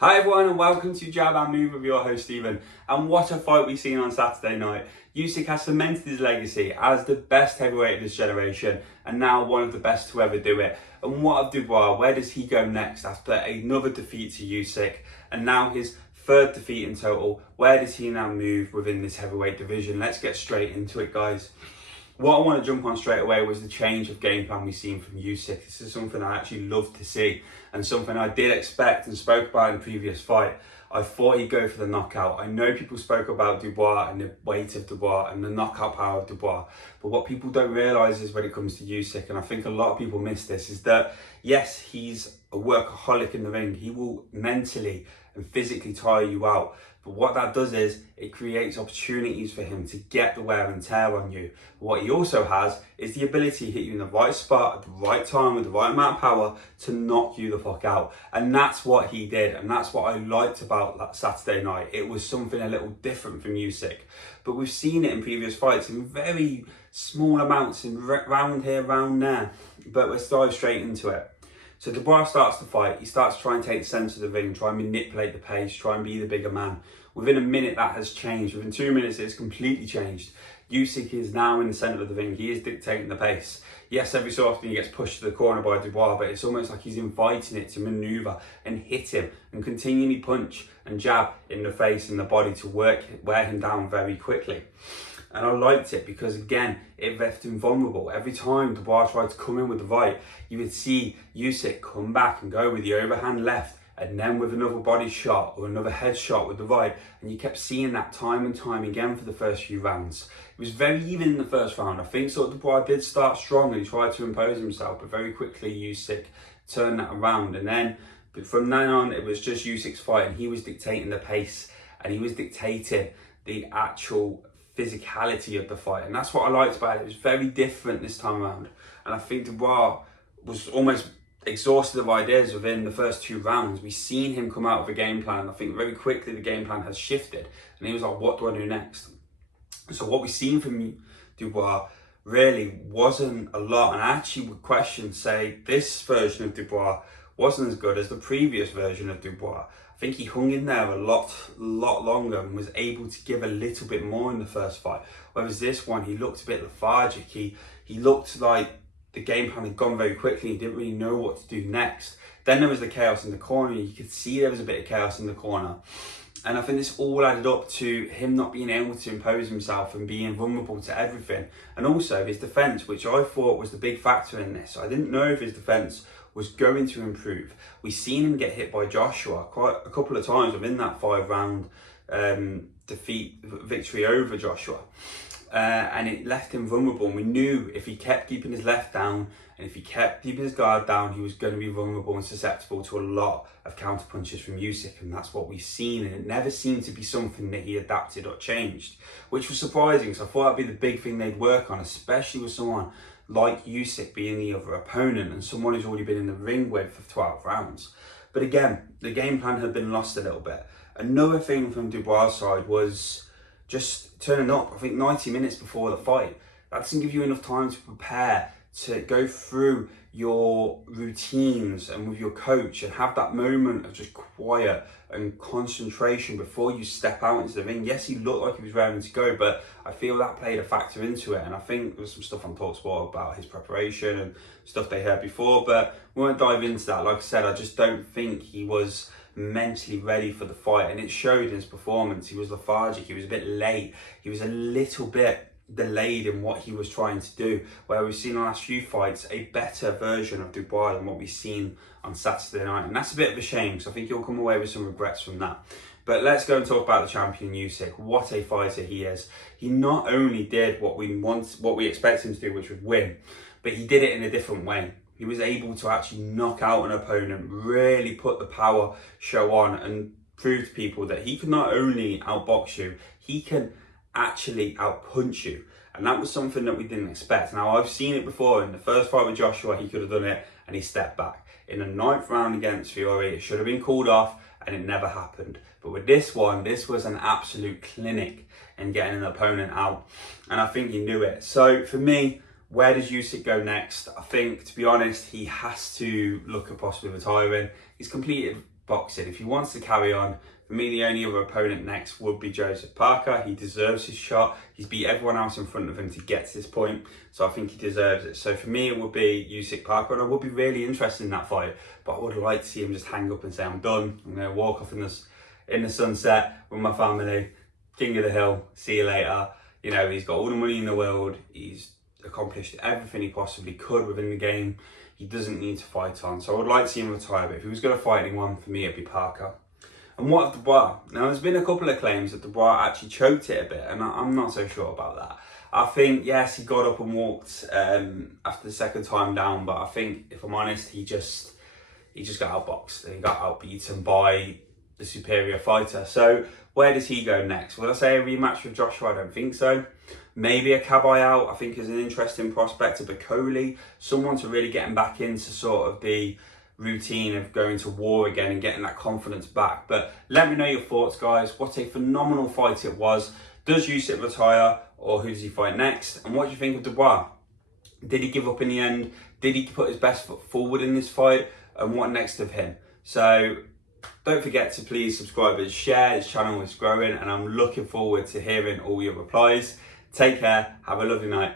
Hi everyone and welcome to Jab and Move with your host Stephen. And what a fight we've seen on Saturday night. Usyk has cemented his legacy as the best heavyweight of this generation and now one of the best to ever do it. And what of Dubois? Where does he go next after another defeat to Usyk and now his third defeat in total? Where does he now move within this heavyweight division? Let's get straight into it, guys. What I want to jump on straight away was the change of game plan we've seen from Usyk. This is something I actually love to see and something I did expect and spoke about in the previous fight. I thought he'd go for the knockout. I know people spoke about Dubois and the weight of Dubois and the knockout power of Dubois, but what people don't realise is when it comes to Usyk, and I think a lot of people miss this, is that yes, he's a workaholic in the ring. He will mentally and physically tire you out. But what that does is it creates opportunities for him to get the wear and tear on you. What he also has is the ability to hit you in the right spot at the right time with the right amount of power to knock you the fuck out. And that's what he did. And that's what I liked about that Saturday night. It was something a little different from Usyk. But we've seen it in previous fights in very small amounts, in round here, round there. But let's dive straight into it. So Dubois starts the fight. He starts to try and take the centre of the ring, try and manipulate the pace, try and be the bigger man. Within a minute, that has changed. Within 2 minutes, it's completely changed. Usyk is now in the centre of the ring. He is dictating the pace. Yes, every so often he gets pushed to the corner by Dubois, but it's almost like he's inviting it to manoeuvre and hit him and continually punch and jab in the face and the body to wear him down very quickly. And I liked it because, again, it left him vulnerable. Every time Dubois tried to come in with the right, you would see Usyk come back and go with the overhand left and then with another body shot or another head shot with the right. And you kept seeing that time and time again for the first few rounds. It was very even in the first round. I think sort of Dubois did start strong and he tried to impose himself, but very quickly Usyk turned that around. And then from then on, it was just Usyk's fight and he was dictating the pace and he was dictating the actual physicality of the fight, and that's what I liked about it. It was very different this time around, and I think Dubois was almost exhausted of ideas within the first 2 rounds. We've seen him come out with a game plan, and I think very quickly the game plan has shifted, and he was like, what do I do next? So what we've seen from Dubois really wasn't a lot, and I actually would question, say, this version of Dubois wasn't as good as the previous version of Dubois. I think he hung in there a lot longer and was able to give a little bit more in the first fight. Whereas this one, he looked a bit lethargic. He looked like the game plan had gone very quickly. He didn't really know what to do next. Then there was the chaos in the corner. You could see there was a bit of chaos in the corner. And I think this all added up to him not being able to impose himself and being vulnerable to everything. And also his defence, which I thought was the big factor in this. I didn't know if his defence was going to improve. We've seen him get hit by Joshua quite a couple of times within that 5-round victory over Joshua. And it left him vulnerable. And we knew if he kept keeping his left down and if he kept keeping his guard down, he was going to be vulnerable and susceptible to a lot of counter punches from Usyk. And that's what we've seen. And it never seemed to be something that he adapted or changed, which was surprising. So I thought that'd be the big thing they'd work on, especially with someone like Usyk being the other opponent and someone who's already been in the ring with for 12 rounds. But again, the game plan had been lost a little bit. Another thing from Dubois' side was just turning up, I think 90 minutes before the fight. That doesn't give you enough time to prepare, to go through your routines and with your coach and have that moment of just quiet and concentration before you step out into the ring. Yes, he looked like he was raring to go, but I feel that played a factor into it. And I think there's some stuff on TalkSport about his preparation and stuff they heard before, but we won't dive into that. Like I said, I just don't think he was mentally ready for the fight, and it showed in his performance. He was lethargic, he was a bit late, he was a little bit delayed in what he was trying to do, where we've seen in the last few fights a better version of Dubois than what we've seen on Saturday night, and that's a bit of a shame, so I think he'll come away with some regrets from that. But let's go and talk about the champion Usyk. What a fighter he is. He not only did what we expect him to do, which was win, but he did it in a different way. He was able to actually knock out an opponent, really put the power show on and prove to people that he can not only outbox you, he can actually outpunch you. And that was something that we didn't expect. Now, I've seen it before. In the first fight with Joshua, he could have done it and he stepped back. In the 9th round against Fury, it should have been called off and it never happened. But with this one, this was an absolute clinic in getting an opponent out. And I think he knew it. So for me, where does Usyk go next? I think, to be honest, he has to look at possibly retiring. He's completed boxing. If he wants to carry on, for me, the only other opponent next would be Joseph Parker. He deserves his shot. He's beat everyone else in front of him to get to this point, so I think he deserves it. So for me, it would be Usyk Parker, and I would be really interested in that fight, but I would like to see him just hang up and say, I'm done. I'm going to walk off in the sunset with my family, king of the hill, see you later. You know, he's got all the money in the world. He's accomplished everything he possibly could within the game. He doesn't need to fight on. So I would like to see him retire, but if he was going to fight anyone, for me, it'd be Parker. And what of Dubois? Now, there's been a couple of claims that Dubois actually choked it a bit, and I'm not so sure about that. I think, yes, he got up and walked after the second time down, but I think, if I'm honest, he just got outboxed and he got outbeaten by the superior fighter. So where does he go next? Will I say a rematch with Joshua? I don't think so. Maybe a Caboy out, I think, is an interesting prospect. A Bacoli, someone to really get him back into sort of the routine of going to war again and getting that confidence back. But let me know your thoughts, guys. What a phenomenal fight it was. Does Usyk retire, or who does he fight next? And what do you think of Dubois? Did he give up in the end? Did he put his best foot forward in this fight? And what next of him? So don't forget to please subscribe and share. This channel is growing, and I'm looking forward to hearing all your replies. Take care. Have a lovely night.